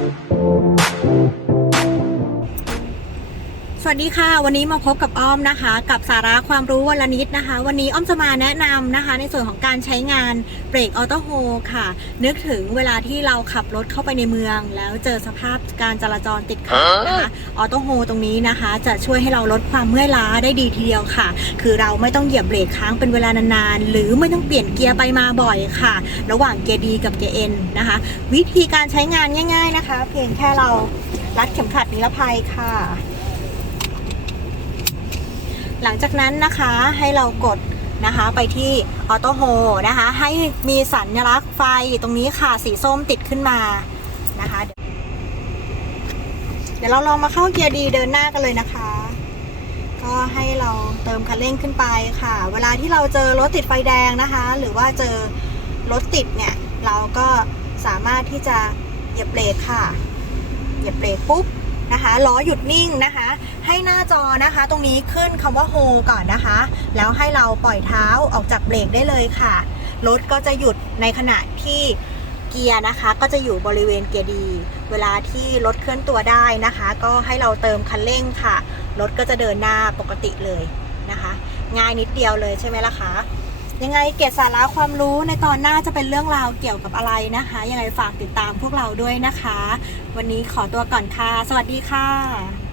ส วัสดีค่ะ วันนี้มาพบกับอ้อมนะคะ กับสาระความรู้วันละนิดนะคะ วันนี้อ้อมจะมาแนะนำนะคะ ในส่วนของการใช้งานเบรกออโต้โฮค่ะ นึกถึงเวลาที่เราขับรถเข้าไปในเมือง แล้วเจอสภาพการจราจรติดขัดนะคะออโต้โฮตรงนี้นะคะ จะช่วยให้เราลดความเมื่อยล้าได้ดีทีเดียวค่ะ คือเราไม่ต้องเหยียบเบรกค้างเป็นเวลานานๆ หรือไม่ต้องเปลี่ยนเกียร์ไปมาบ่อยค่ะ ระหว่างเกียร์ดีกับเกียร์เอ็นนะคะ วิธีการใช้งานง่าย ๆนะคะ เพียงแค่เรารัดเข็มขัดนิรภัยค่ะ หลังจากนั้นนะคะให้เรากดนะคะไปที่ออโต้โฮนะคะ ให้มีสัญลักษณ์ไฟตรงนี้ค่ะสีส้มติดขึ้นมานะคะ เดี๋ยวเราลองมาเข้าเกียร์ดีเดินหน้ากันเลยนะคะ ก็ให้เราเติมคันเร่งขึ้นไปค่ะ เวลาที่เราเจอรถติดไฟแดงนะคะ หรือว่าเจอรถติดเนี่ย เราก็สามารถที่จะเหยียบเบรกค่ะเหยียบเบรกปุ๊บ นะคะล้อหยุดนิ่งนะคะ ให้หน้าจอนะคะ ตรงนี้ขึ้นคำว่าโฮก่อนนะคะ แล้วให้เราปล่อยเท้าออกจากเบรกได้เลยค่ะรถก็จะหยุดในขณะที่เกียร์นะคะ ก็จะอยู่บริเวณเกียร์ดี เวลาที่รถเคลื่อนตัวได้นะคะ ก็ให้เราเติมคันเร่งค่ะรถก็จะเดินหน้าปกติเลยนะคะ ง่ายนิดเดียวเลยใช่ไหมล่ะคะ ยังไงเกศสาระความรู้ในตอนหน้าจะเป็นเรื่องราวเกี่ยวกับอะไรนะคะ ยังไงฝากติดตามพวกเราด้วยนะคะ วันนี้ขอตัวก่อนค่ะ สวัสดีค่ะ